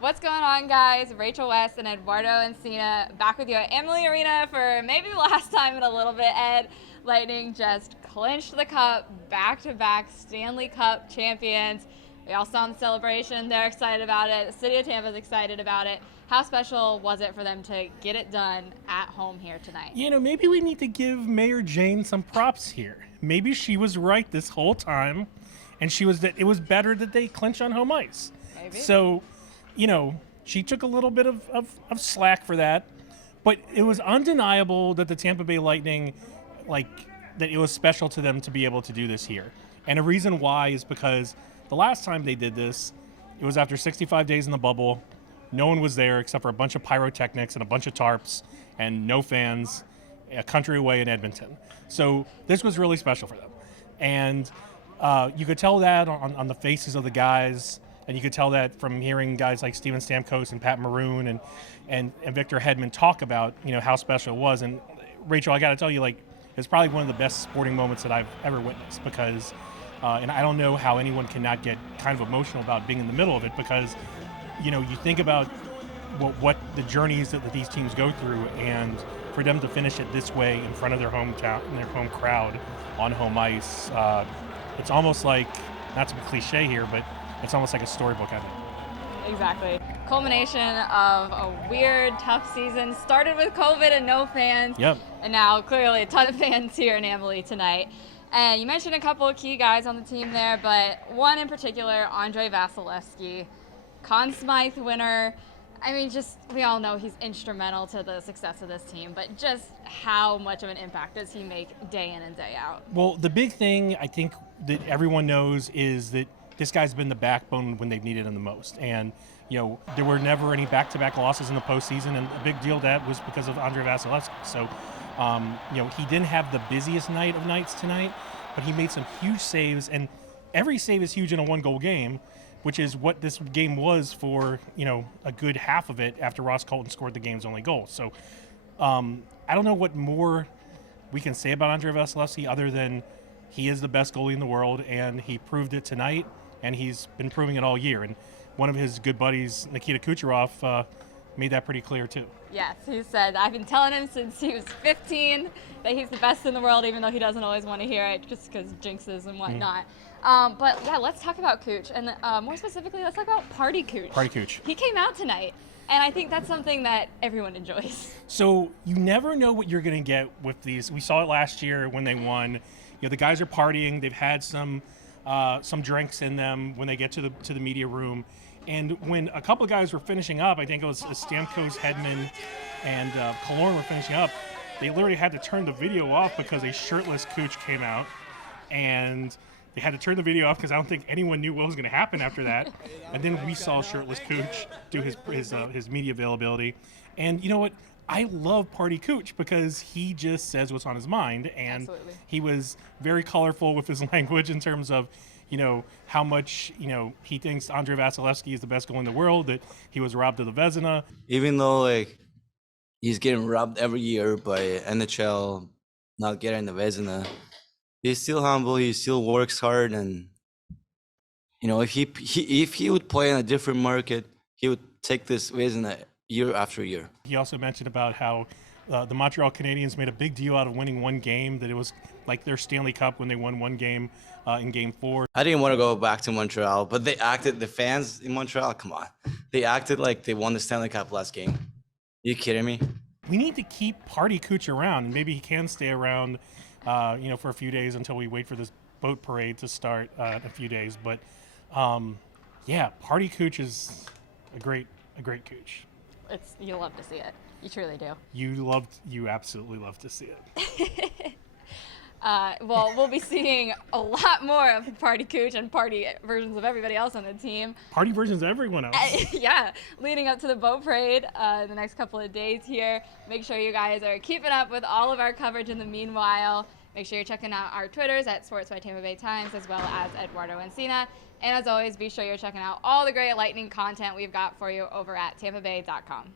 What's going on, guys? Rachel West and Eduardo Encina back with you at Amalie Arena for maybe the last time in a little bit. Ed, Lightning just clinched the cup, back-to-back Stanley Cup champions. We all saw the celebration. They're excited about it. The city of Tampa is excited about it. How special was it for them to get it done at home here tonight? You know, maybe we need to give Mayor Jane some props here. Maybe she was right this whole time, and it was better that they clinch on home ice. Maybe. So, you know, she took a little bit of slack for that, but it was undeniable that the Tampa Bay Lightning, that it was special to them to be able to do this here. And the reason why is because the last time they did this, it was after 65 days in the bubble. No one was there except for a bunch of pyrotechnics and a bunch of tarps and no fans, a country away in Edmonton. So this was really special for them. And you could tell that on the faces of the guys, and you could tell that from hearing guys like Steven Stamkos and Pat Maroon and Victor Hedman talk about, you know, how special it was. And Rachel, I got to tell you, it's probably one of the best sporting moments that I've ever witnessed because, and I don't know how anyone cannot get kind of emotional about being in the middle of it because, you know, you think about what the journeys that these teams go through, and for them to finish it this way in front of their hometown and their home crowd on home ice, it's almost like, not to be cliche here, but it's almost like a storybook ending. Exactly. Culmination of a weird, tough season. Started with COVID and no fans. Yep. And now clearly a ton of fans here in Amalie tonight. And you mentioned a couple of key guys on the team there, but one in particular, Andrei Vasilevskiy, Conn Smythe winner. I mean, we all know he's instrumental to the success of this team, but just how much of an impact does he make day in and day out? Well, the big thing I think that everyone knows is that this guy's been the backbone when they've needed him the most. And, you know, there were never any back-to-back losses in the postseason, and a big deal of that was because of Andrei Vasilevskiy. So, you know, he didn't have the busiest night of nights tonight, but he made some huge saves, and every save is huge in a one-goal game, which is what this game was for, you know, a good half of it after Ross Colton scored the game's only goal. So I don't know what more we can say about Andrei Vasilevskiy other than he is the best goalie in the world, and he proved it tonight, and he's been proving it all year. And one of his good buddies, Nikita Kucherov, made that pretty clear too. Yes, he said, I've been telling him since he was 15 that he's the best in the world, even though he doesn't always want to hear it just because jinxes and whatnot. But yeah, let's talk about Cooch, and more specifically, let's talk about Party Cooch. Party Cooch. He came out tonight, and I think that's something that everyone enjoys. So you never know what you're going to get with these. We saw it last year when they won. You know, the guys are partying. They've had some drinks in them when they get to the media room. And when a couple of guys were finishing up, I think it was Stamkos, Hedman, and Killorn were finishing up, they literally had to turn the video off because a shirtless Cooch came out, and they had to turn the video off because I don't think anyone knew what was going to happen after that. And then we saw shirtless Cooch do his media availability. And you know what? I love Party Cooch because he just says what's on his mind, and Absolutely. He was very colorful with his language in terms of, you know, how much, you know, he thinks Andrei Vasilevskiy is the best goalie in the world, that he was robbed of the Vezina. Even though he's getting robbed every year by NHL not getting the Vezina, he's still humble. He still works hard, and you know, if he would play in a different market, he would take this Vezina year after year. He also mentioned about how the Montreal Canadiens made a big deal out of winning one game, that it was like their Stanley Cup when they won one game in Game 4. I didn't want to go back to Montreal, but the fans in Montreal, come on. They acted like they won the Stanley Cup last game. Are you kidding me? We need to keep Party Cooch around, and maybe he can stay around, you know, for a few days until we wait for this boat parade to start in a few days. But yeah, Party Cooch is a great Cooch. You love to see it. You truly do. You absolutely love to see it. Well, we'll be seeing a lot more of Party Cooch and party versions of everybody else on the team. Party versions of everyone else. Yeah, leading up to the boat parade the next couple of days here. Make sure you guys are keeping up with all of our coverage in the meanwhile. Make sure you're checking out our Twitters at Sports by Tampa Bay Times, as well as Eduardo Encina. And as always, be sure you're checking out all the great Lightning content we've got for you over at tampabay.com.